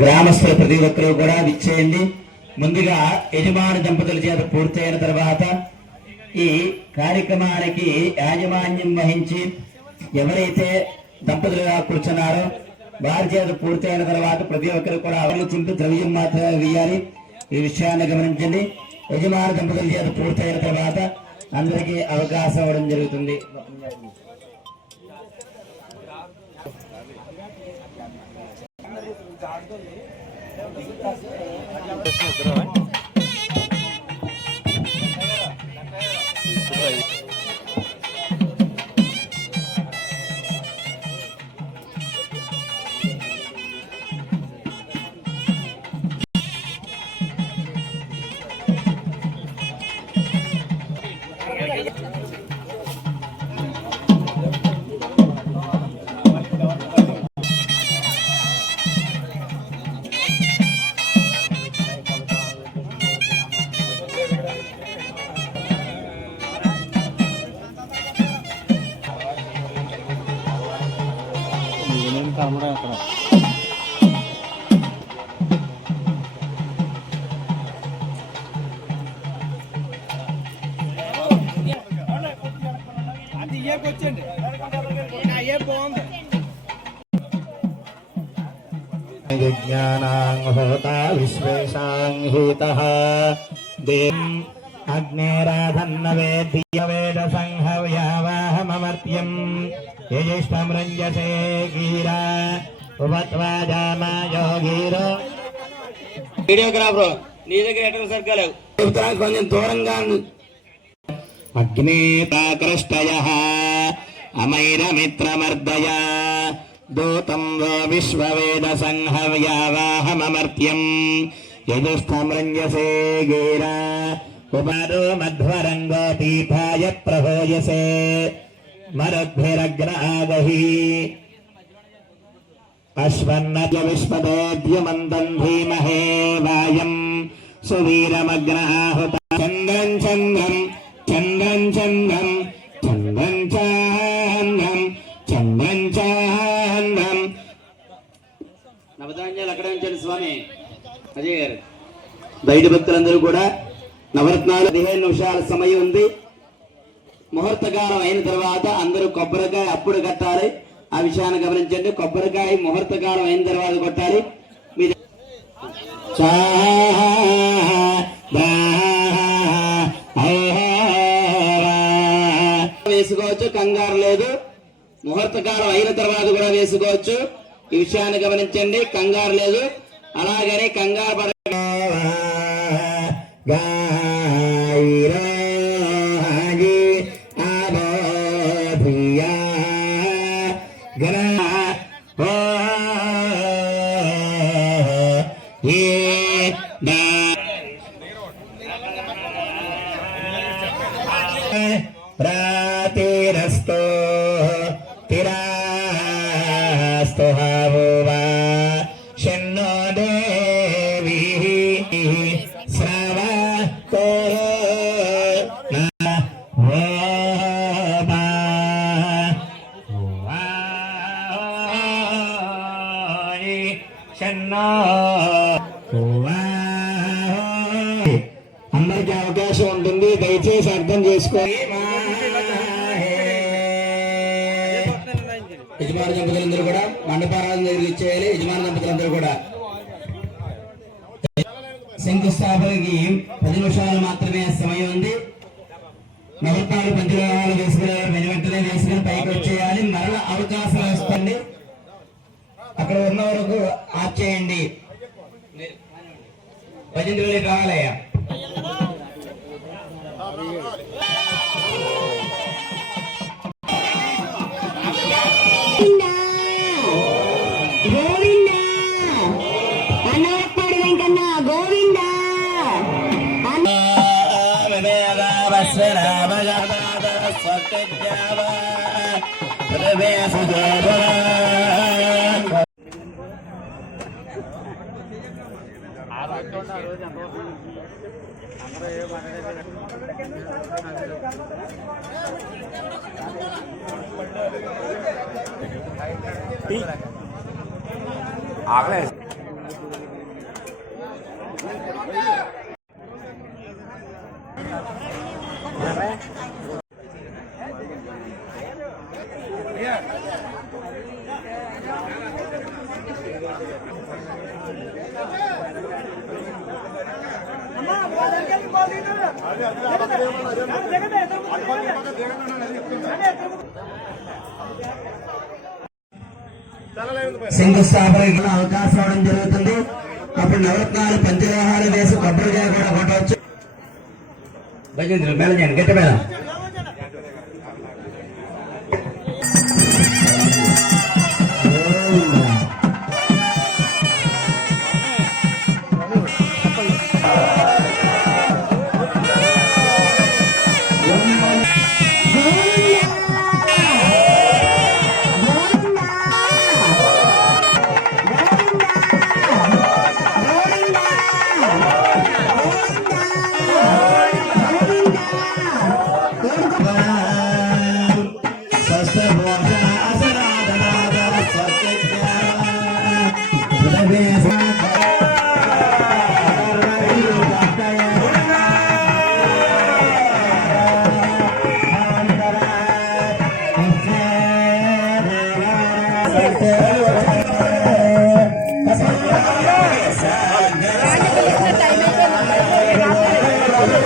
గ్రామస్తుల ప్రతి ఒక్కరూ కూడా విచ్చేయండి. ముందుగా యజమాని దంపతుల చేత పూర్తయిన తర్వాత ఈ కార్యక్రమానికి యాజమాన్యం వహించి ఎవరైతే దంపతులుగా కూర్చున్నారో వారి చేత పూర్తయిన తర్వాత ప్రతి ఒక్కరు కూడా అవలు చింపి ద్రవ్యం మాత్రమే వేయాలి. ఈ విషయాన్ని గమనించండి. యజమాని దంపతుల చేత పూర్తయిన తర్వాత అందరికీ అవకాశం ఇవ్వడం జరుగుతుంది. विज्ञानांहोता विश्वेशांहितः देव अग्नेराधन्नवेद्य संहव्यावाहममर्त्यं यजिष्ठं रञ्जसे गिरा उपत्वा जामायोगीरो వీడియోగ్రాఫర్ నీ దగ్గర ఎక్కడ సర్కలేవు కొంచెం దూరంగా అగ్నేతాకృష్టయః అమైరమిత్రమర్దయ దూతం వో విశ్వవేద సంహవ్యావాహమమర్త్యం యజుష్టం రంజసే గీరా ఉపాదో మధ్వరంగోపీఠాయ ప్రహోయసే మరుద్భిరగ్రాగహి అశ్వన్నద్య విశ్వదేద్యమంతం ధీమహే వాయం సువీరమగ్నాహుత చంద్రం చంద్రం చంద్రం చంద్రం చంద్రం చంద్రం చంద్రం చంద్రం. నవధాన్యాలు అక్కడ ఉంచండి స్వామి అజయ్ గారు. బయట భక్తులందరూ కూడా నవరత్నాలు 15 నిమిషాల సమయం ఉంది. ముహూర్తకాలం అయిన తర్వాత అందరూ కొబ్బరికాయ అప్పుడు కట్టాలి. ఆ విషయాన్ని గమనించండి. కొబ్బరికాయ ముహూర్తకాలం అయిన తర్వాత కొట్టాలి. వేసుకోవచ్చు, కంగారు లేదు. ముహూర్తకాలం అయిన తర్వాత కూడా వేసుకోవచ్చు. ఈ విషయాన్ని గమనించండి. కంగారు లేదు. అలాగని కంగారు పడ ప్రాతిరస్తో తిరాస్తో హావోవా షన్నో దేవి శ్రవతో షన్నో. అందరికీ అవకాశం ఉంటుంది. దయచేసి అర్థం చేసుకోండి. యజమాని దంపతులందరూ కూడా మండపారాధన దగ్గర ఇచ్చేయాలి. యజమాని దంపతులందరూ కూడా శంకుస్థాపనకి 10 నిమిషాలు మాత్రమే సమయం ఉంది. నవరత్నాలు పంచలోహాలు వేసుకునే వెంటనే వేసుకుని పైకి వచ్చేయాలి. మరణ అవకాశం వస్తుంది. అక్కడ ఉన్న వరకు ఆఫ్ చేయండి. 10 రోజులు కావాలయ్యా. आगले శంకుస్థాపనకి అవకాశం ఇవ్వడం జరుగుతుంది. అప్పుడు నవరత్నాలు పంచవ్యవహారం వేసి కొబ్బరికాయ కూడా కొట్టవచ్చు. భజంతులు మేళ చేయండి, గట్టి మేళ.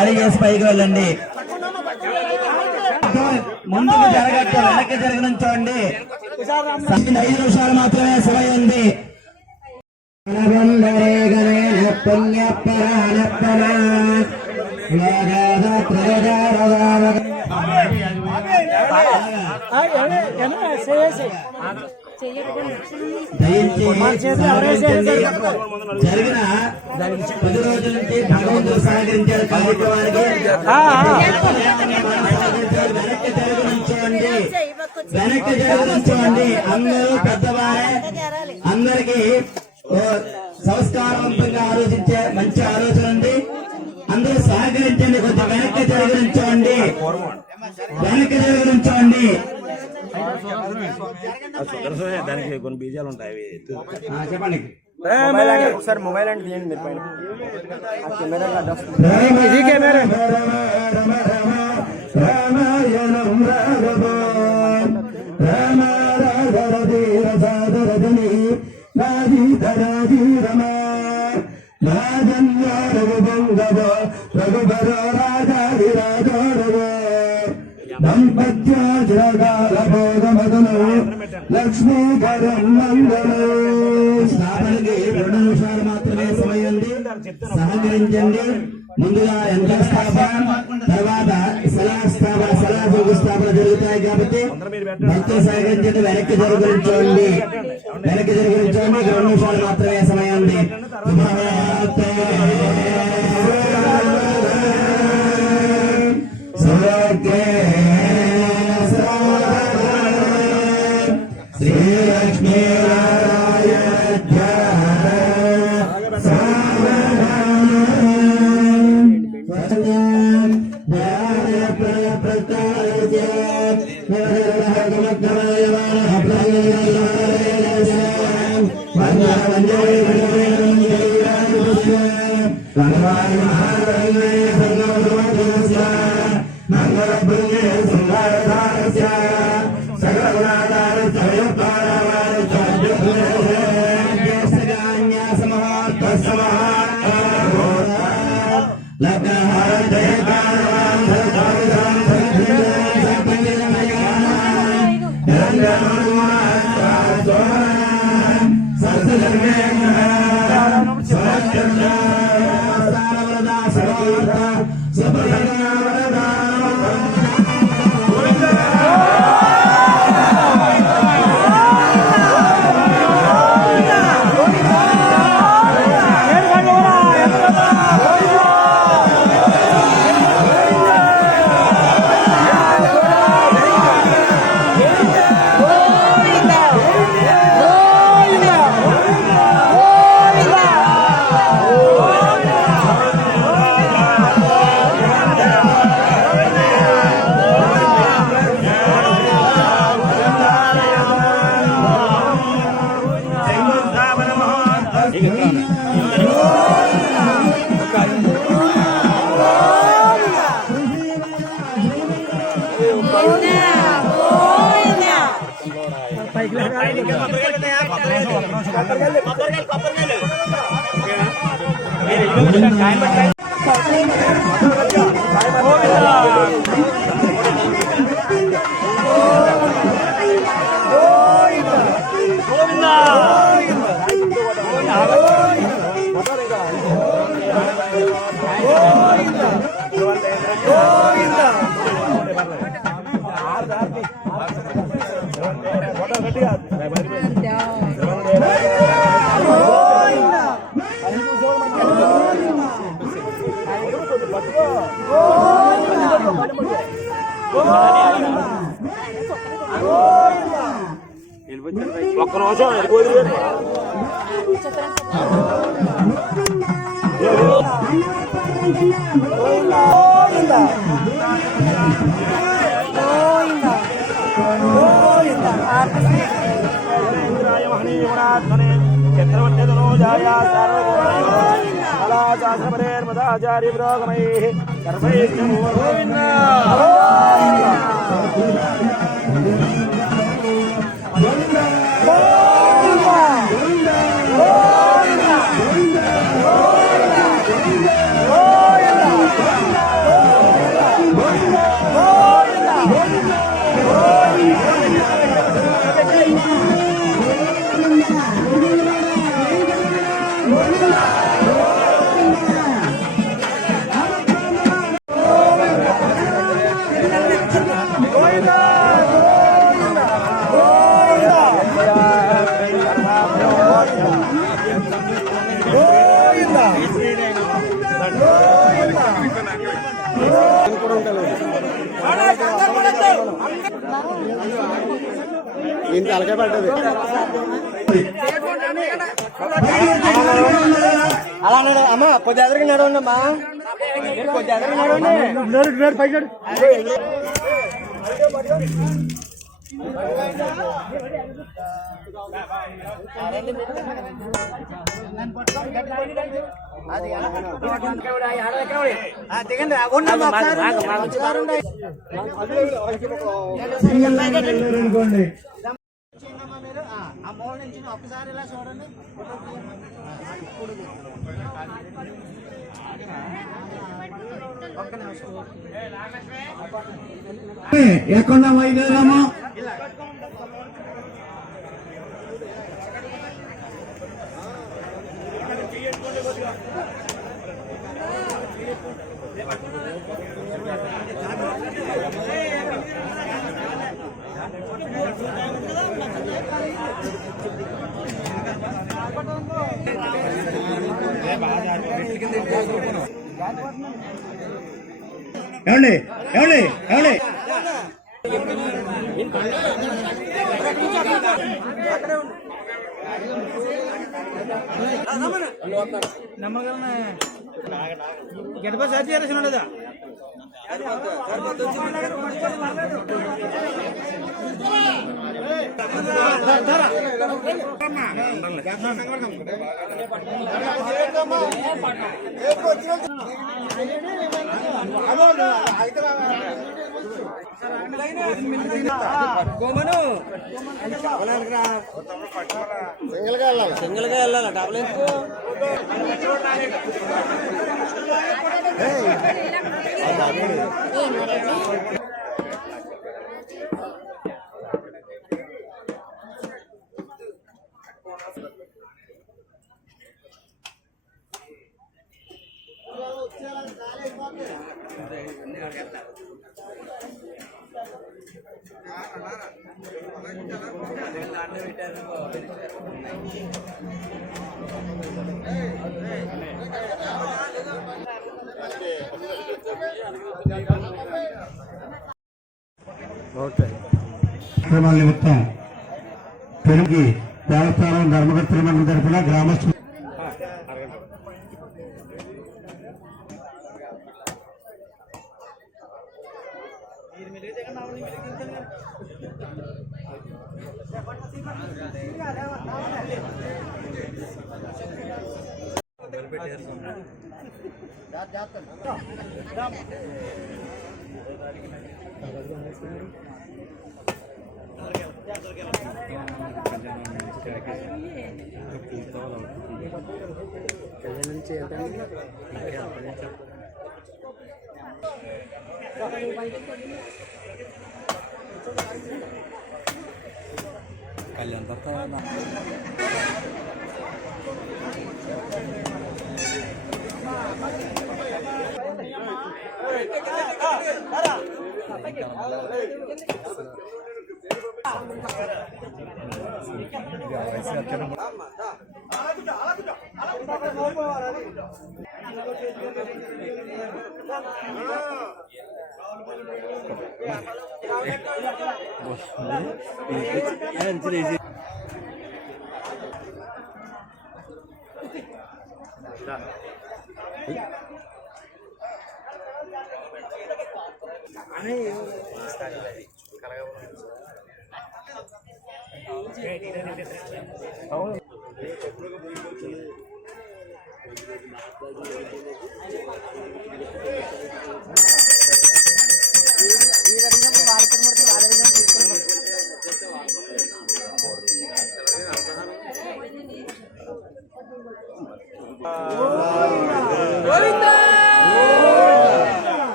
అడిగేసి పైకి వెళ్ళండి. ముందుకు జరగట్టు, వెనక్కి జరగనుంచోండి. 5 నిమిషాలు మాత్రమే సమయం ఉంది. జరిగిన 10 రోజుల నుంచి భగవంతుడు సహకరించే కార్యక్రమానికి వెనక్కి జరుగుతుంచండి. అందరూ పెద్దవారే, అందరికీ సంస్కారవంతంగా ఆలోచించే మంచి ఆలోచన ఉంది. అందరూ సహకరించండి. కొంచెం వెనక్కి జరుగుతుంచండి, వెనక్కి జరుగుతుంచండి. దానికి కొన్ని బీజాలు ఉంటాయి, చెప్పండి. ఒకసారి మొబైల్ అంటే తీయండి మీరు పైన లక్ష్మీకరం మంగళ. స్థాపనకి 2 నిమిషాలు మాత్రమే సమయం ఉంది. సహకరించండి. ముందుగా యంత్ర స్థాపన, తర్వాత స్థాపన జరుగుతాయి కాబట్టి భక్తులు సహకరించండి. వెనక్కి జరుగుతుంచండి, వెనక్కి జరుగుతుంచండి. 2 నిమిషాలు మాత్రమే సమయం ఉంది. శ్రీలక్ష్మీ ఒక్క నిమిషం వెళ్ళిపోయి చక్రవర్తి ధనోజాయ కళాశాస్త్రపరేర్మదాచార్య పురోగమై ఇంత అలకే పడ్డది అలా అన్నాడు అమ్మా కొద్ది ఎదరికి నడవండి అమ్మా కొద్ది ఎదరికి నడవండి పైకి ఒకసారి ఇలా చూడండి ఎక్కడ వైద్యరామా ఏమండి ఏమండి ఏమండి నమ్మగలనే గడప సార్ చేయాల్సిన లేదా సింగిల్ గా వెళ్ళాలి డబుల్ ఎందుకు కార్యక్రమాల నిమిత్తం తెలుగు దేవస్థానం ధర్మకర్తల మండలి తరఫున గ్రామస్తులు జాగ్రత్త కళ్యాణ్ భర్త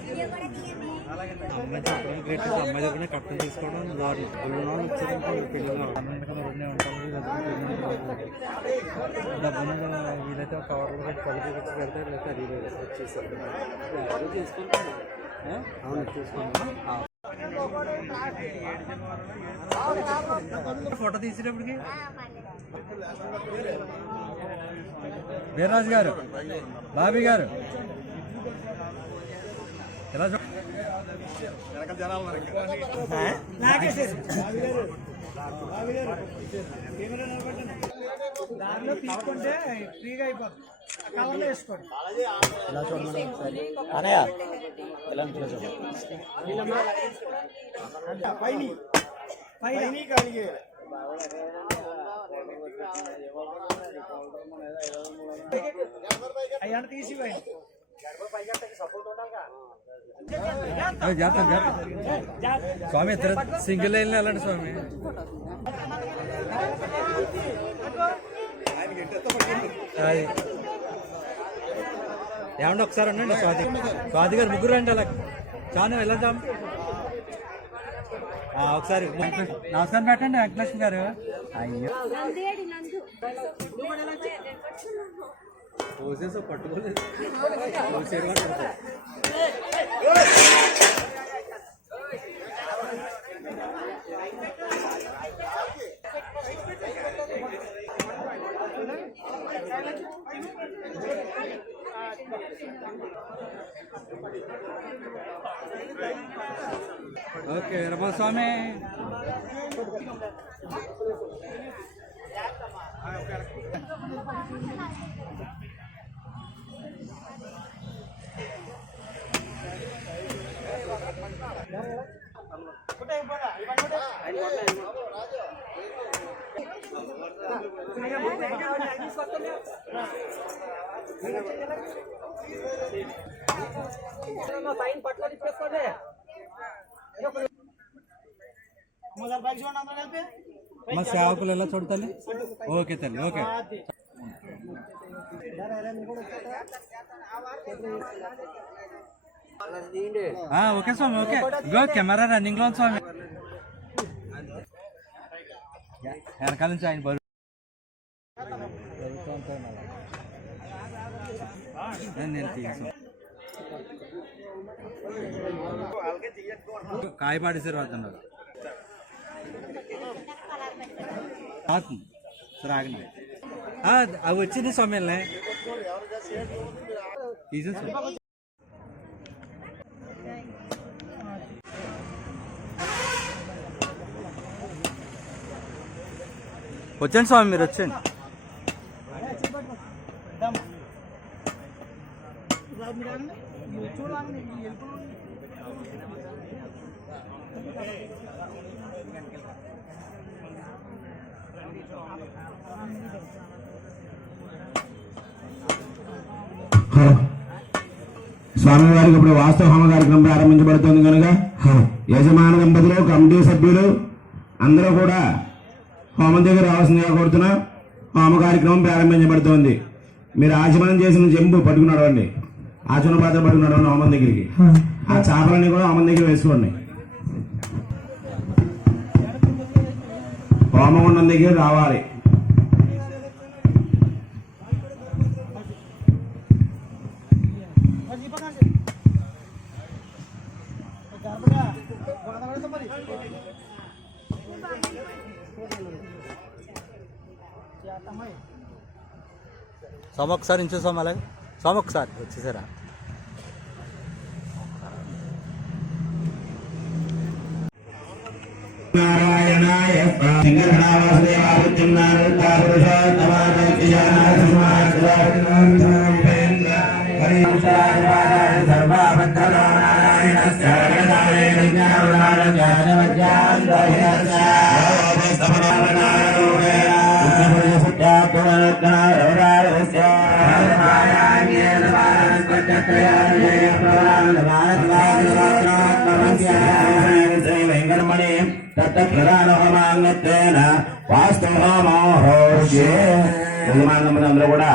అమ్మాయి చెప్పడం గ్రేట్. అమ్మాయి దగ్గర కట్టలు తీసుకోవడం దారి వచ్చారంటే పెళ్ళిలో అన్నింటికన్నా రెండే ఉంటారు. డబ్బులు వీలైతే కవర్లో పెట్టి పళ్ళు చూపించి పెడతారు, లేకపోతే అది వచ్చేస్తారు. చేసుకుంటాను. అవును చూసుకుంటాం. ఫోటో తీసేటప్పటికి వీర్రాజు గారు, బాబీ గారు ఎలా దారిలో తీసుకుంటే ఫ్రీగా అయిపోతుంది. కవర్లో వేసుకోండి. ఇలా చూడండి ఒకసారి అయ్యాన్ని తీసిపోయింది. స్వామి ఇద్దరు సింగిల్ లైన్ వెళ్ళండి స్వామి. ఏమండి ఒకసారి ఉండండి. స్వాతి గారు ముగ్గురు అండి అలా చాను వెళ్ళండి. ఒకసారి నమస్కారం పెట్టండి వెంకటలక్ష్మి గారు. అయ్యో పోసేసా పట్టుకోలేదు. ఓకే రమస్వామి. మా సేవకులు ఎలా చూడతాలి. ఓకే తల్లి ఓకే. ఓకే స్వామి ఓకే. ఇగో కెమెరా రన్నింగ్ లో స్వామి. వెనకాల నుంచి ఆయన బరువు జరుగుతూ ఉంటాను నేను తీసాను కాయ పాడేసారు అవుతున్నారు సరే ఆగండి అవి వచ్చింది స్వామిల్ని వచ్చండి స్వామి మీరు వచ్చండి స్వామివారికి ఇప్పుడు వాస్తవ హోమ కార్యక్రమం ప్రారంభించబడుతుంది కనుక యజమాన దంపతులు కమిటీ సభ్యులు అందరూ కూడా హోమం దగ్గర రావాల్సిందిగా కోరుతున్నా. హోమ కార్యక్రమం ప్రారంభించబడుతోంది. మీరు ఆచమనం చేసిన చెంబు పట్టుకుని నడవండి, ఆచమన పాత్ర పట్టుకుని నడవండి హోమం దగ్గరికి. ఆ చేపలన్నీ కూడా హోమం దగ్గర వేసుకోండి. హోమగుండం దగ్గర రావాలి. స్వామి ఒకసారి ఇంచు స్వామి అలాగే స్వామి ఒకసారి వచ్చేసారా నారాయణాయ వెంకటమణి తత్ప్రధానోహమాంగత్వేన వాస్తవోమోహోమానందరూ కూడా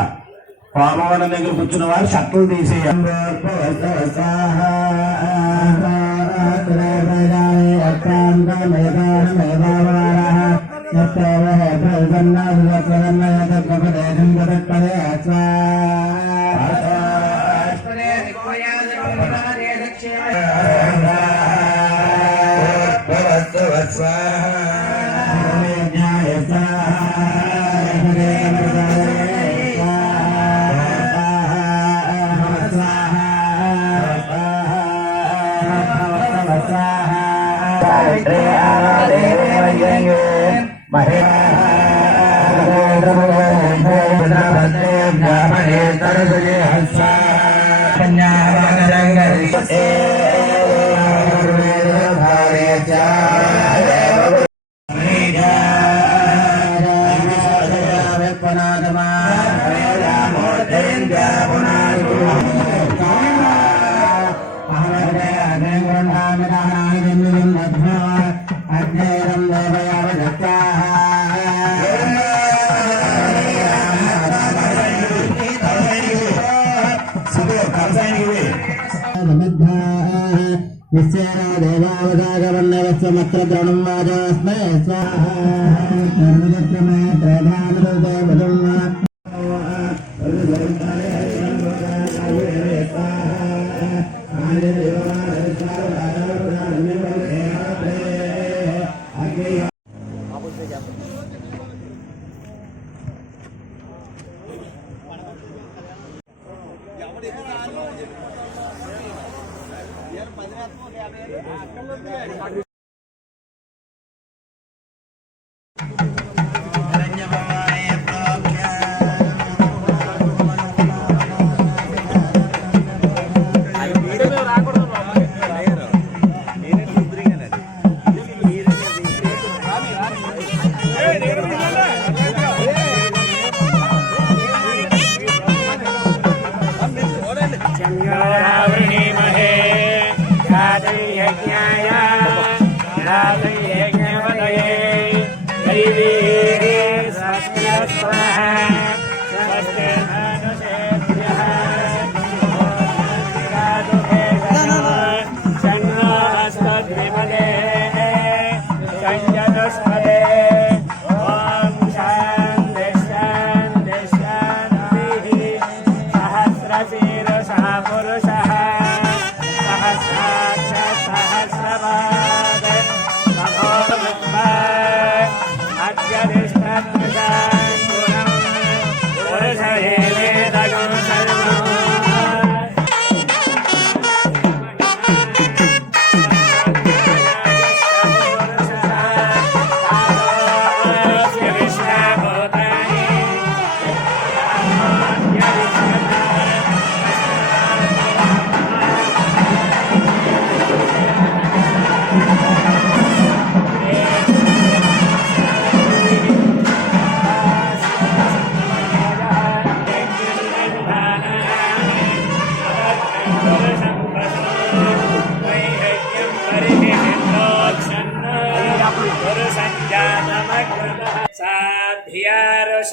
హోమవనం దగ్గర కూర్చున్న వారు షర్టులు తీసేయాలి. దేవావదాగవర్ణవస్వమత్ర ద్రోణం వాజస్మే స్వాహా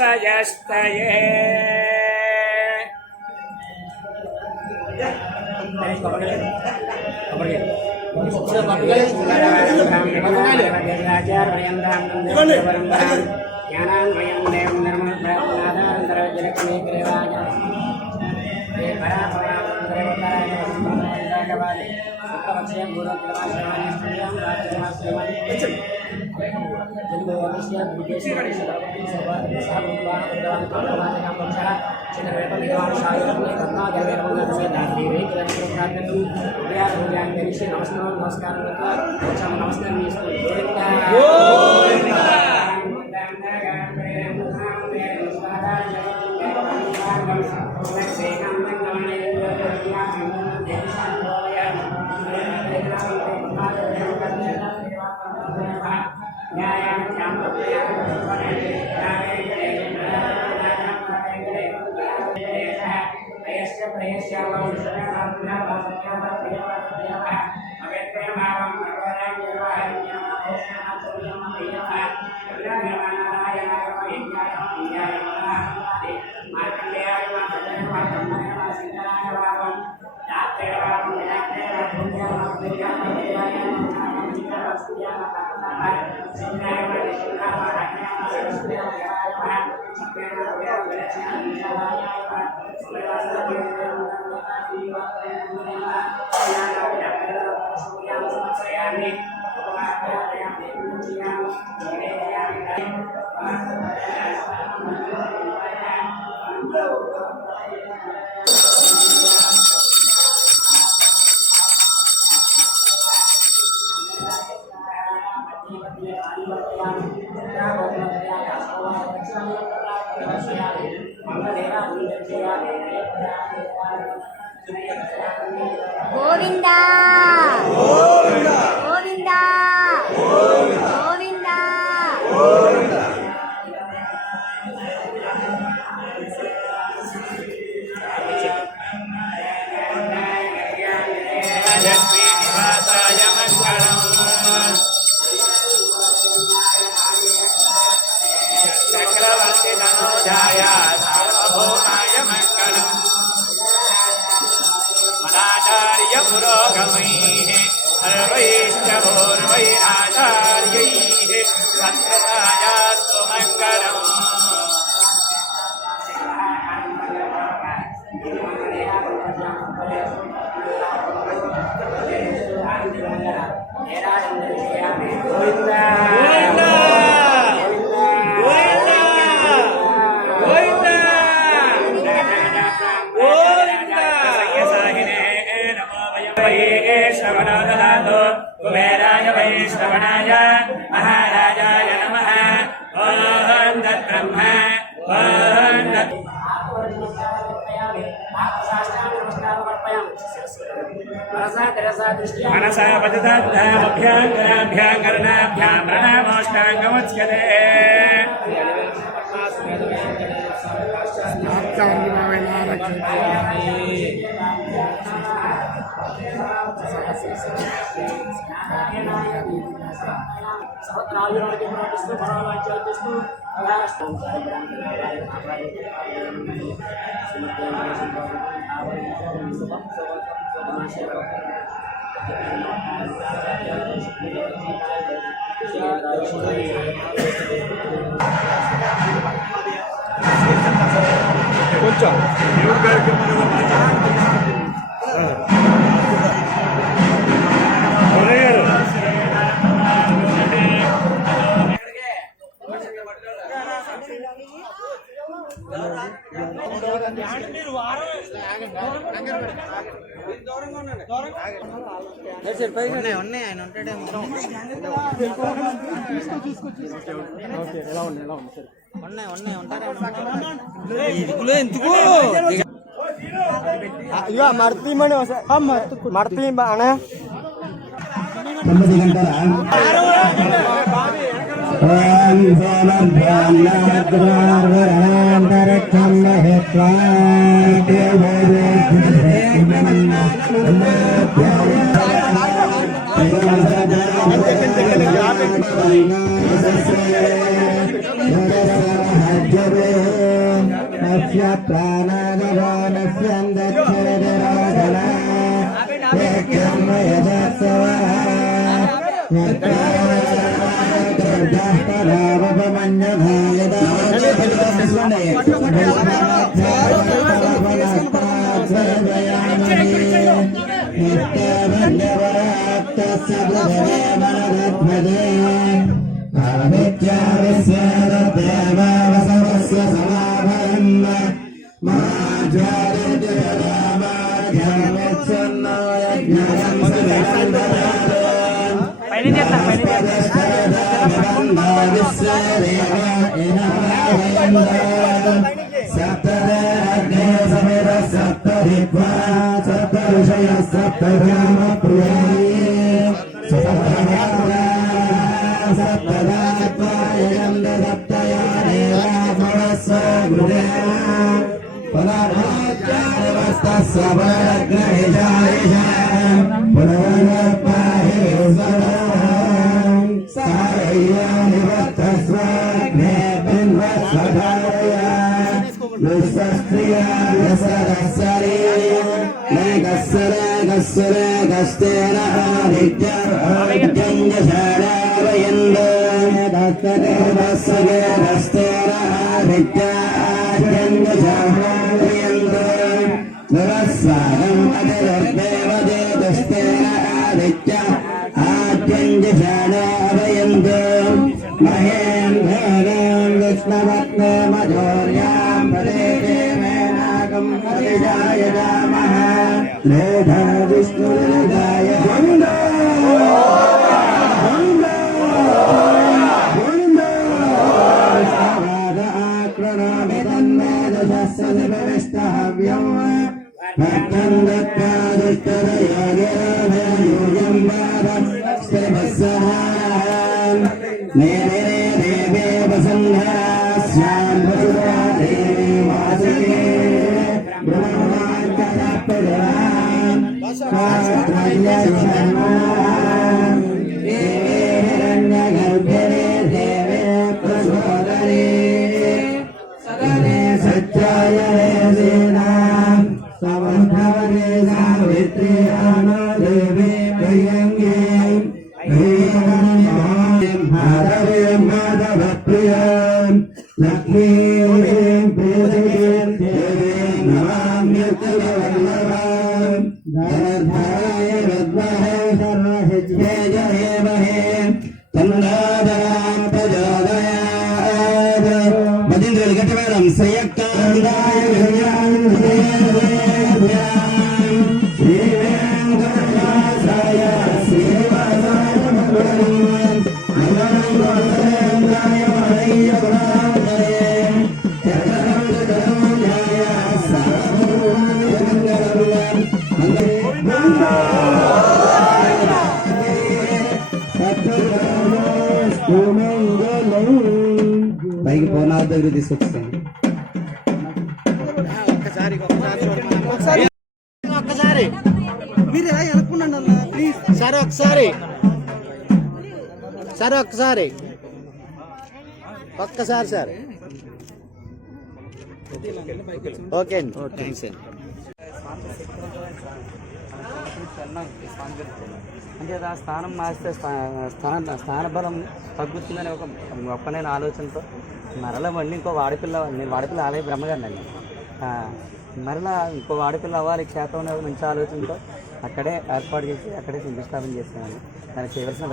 सयस्तये గోవిందా గోవిందా గోవిందా శ్రీనివాసాయ మంగళం చక్రవర్తి తనోజాయ సార్వభౌమాయ మంగళం మదాచార్య పురోగమైః సర్వైశ్చ సత్కృతాయాస్తు మంగళం कुबेराय वैश्रवणाय महाराजाय नमः ओम तद्ब्रह्म ओम तत् मनसा पतिताभ्यां कराभ्यां कर्णाभ्यां प्रणमोष्टाङ्गमुच्यते మర్తి మర్తి అనే 9 గంటల ఓం సోమం భ్యాన్నాగ్రావరాంతరక్షం మహేత్వా దేవో పైకి పోనాథ్ దగ్గర తీసుకొచ్చాను. ఒక్కసారి మీరు ఎలా అనుకున్నాను అన్న ప్లీజ్ సరే ఒక్కసారి సార్ ఓకే అండి థ్యాంక్స్ అండి. అంటే ఆ స్థానం మారిస్తే స్థానబలం తగ్గుతుందని ఒక గొప్పనైన ఆలోచనతో మరలా మళ్ళీ ఇంకో నేను వాడిపిల్ల ఆలయ బ్రహ్మగారిని అండి. మరలా ఇంకో వాడిపిల్ల అవ్వాలి క్షేత్రం మంచి ఆలోచనతో అక్కడే ఏర్పాటు చేసి అక్కడే శంకుస్థాపన చేస్తున్నాను. దానికి చేయవలసిన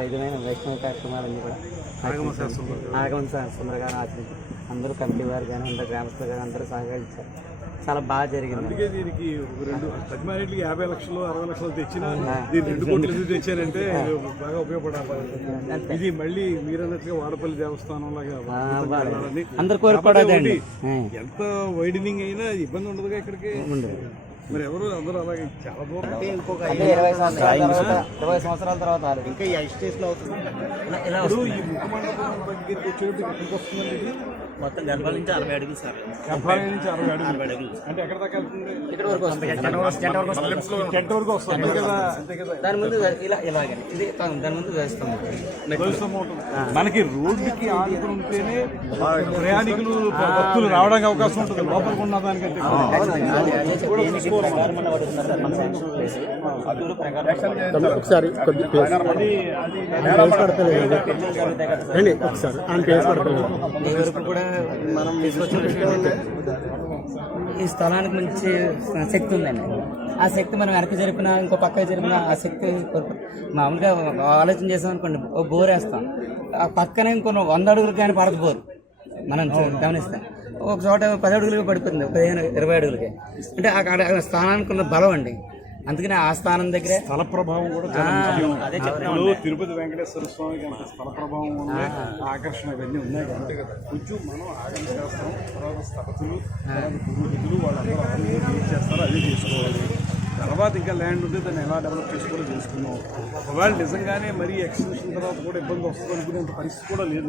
వైష్ణవ కార్యక్రమాలన్నీ కూడా ఆగమన సుందరగారు ఆచరించి అందరూ కమిటీ వారు కానీ అందరూ గ్రామస్తులు కానీ అందరూ సహకరించారు. చాలా బాగా జరిగింది. అందుకే దీనికి 50 లక్షలు 60 లక్షలు తెచ్చినా దీన్ని 2 కోట్లు తెచ్చారంటే బాగా ఉపయోగపడాలి. ఇది మళ్ళీ మీరన్నట్టుగా వాడపల్లి దేవస్థానం లాగా అందరు కోరుకోవడం ఎంత వైడనింగ్ అయినా ఇబ్బంది ఉండదుగా ఇక్కడికి. మరి ఎవరు అందరూ అలాగే చాలా దూరం అంటే 20 సంవత్సరాల తర్వాత ఇంకా ఈ స్టేజ్లో అవుతుంది. ఇలా ఇప్పుడు ఈ ముఖమండపం దగ్గరికి వచ్చేటప్పుడు ఎక్కడికి వస్తుందండి ఇది? మొత్తం 40 నుంచి 60 అడుగులు సార్. 70 నుంచి 60 అడుగులు అంటే ఎక్కడ దాకా వెళ్తుంది? ఇక్కడ వరకు వస్తుంది. టెంట్ వరకు వస్తుంది అంతే కదా, అంతే కదా. దాని ముందు ఇలాగే ఇది దాని ముందు వేస్తాం. మనకి రోడ్డుకి ఆనుకుని ఉంటేనే ప్రయాణికులు భక్తులు రావడానికి అవకాశం ఉంటుంది. లోపలికి ఉన్న దానికంటే ఒకసారి కూడా మనం ఈ స్థలానికి మంచి శక్తి ఉందండి. ఆ శక్తి మనం వెనక్కి జరిపినా ఇంకో పక్క జరిపినా ఆ శక్తి మామూలుగా ఆలోచన చేసాం అనుకోండి, ఓ బోర్ వేస్తాం, ఆ పక్కనే ఇంకొక 100 అడుగులు కానీ పడదు బోర్. మనం గమనిస్తాం ఒక చోట 10 అడుగులకి పడిపోతుంది, 15-20 అడుగులకి. అంటే అక్కడ స్థానానికి ఉన్న బలం అండి. అందుకని ఆ స్థానం దగ్గరే స్థల ప్రభావం కూడా ఇప్పుడు తిరుపతి వెంకటేశ్వర స్వామికి అంత స్థల ప్రభావం ఉంది, ఆకర్షణ ఇవన్నీ ఉన్నాయి కాబట్టి కొంచెం మనం ఆగమ శాస్త్రం తర్వాత స్థపతులు పురోహితులు వాళ్ళందరూ ఏం చేస్తారో అదే చేసుకోవాలి. తర్వాత ఇంకా ల్యాండ్ ఉంటే దాన్ని ఎలా డెవలప్ చేసుకోవాలో చేసుకున్నాం. ఒకవేళ నిజంగానే మరీ ఎక్స్టెన్షన్ తర్వాత కూడా ఇబ్బంది వస్తుంది అనుకునేంత పరిస్థితి కూడా లేదు.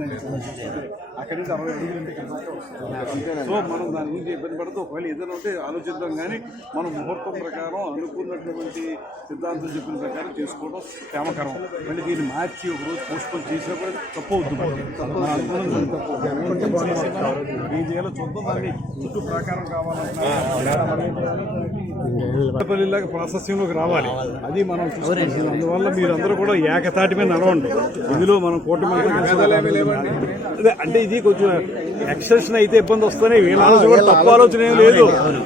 అక్కడి నుంచి 60 అడుగులు అంటే ఇక్కడ దాకా వస్తుంది. సో మనం దాని గురించి ఇబ్బంది పడుతూ ఒకవేళ ఏదైనా ఉంటే ఆలోచిద్దాం. కానీ మనం ముహూర్తం ప్రకారం అనుకున్నటువంటి సిద్ధాంతం చెప్పిన ప్రకారం చేసుకోవడం క్షేమకరం. మళ్ళీ దీన్ని మార్చి ఒక రోజు పోస్ట్పోన్ చేసినా కూడా తప్పు అవుతుంది. ఏం చేయాలో చూద్దాం. దాన్ని చుట్టూ ప్రకారం కావాలన్నా ప్రాశస్యంలోకి రావాలి. అది మనం చూసుకోవాలి. అందువల్ల మీరందరూ కూడా ఏకతాటి మీద నడవండి. ఇందులో మనం కోటి మంది అదే అంటే ఇది కొంచెం ఎక్స్టెన్షన్ అయితే ఇబ్బంది వస్తేనే వీళ్ళ ఆలోచన కూడా తప్పు ఆలోచన ఏం లేదు.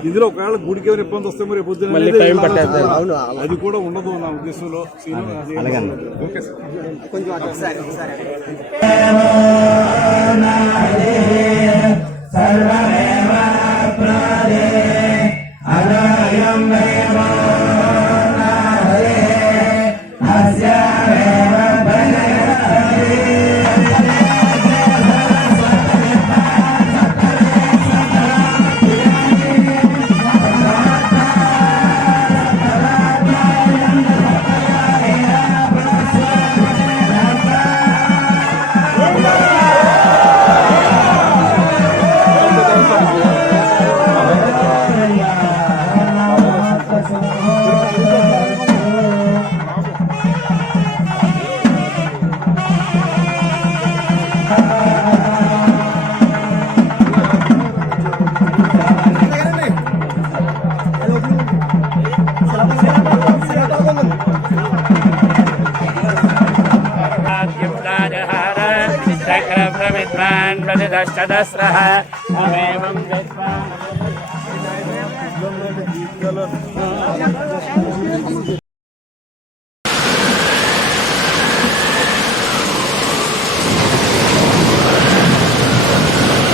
ఇందులో ఒకవేళ గుడికి ఏమైనా ఇబ్బంది వస్తే మరి పొద్దున అది కూడా ఉండదు నా ఉద్దేశంలో. Okay sir. प्रतिदश्चदस्रः अमेवं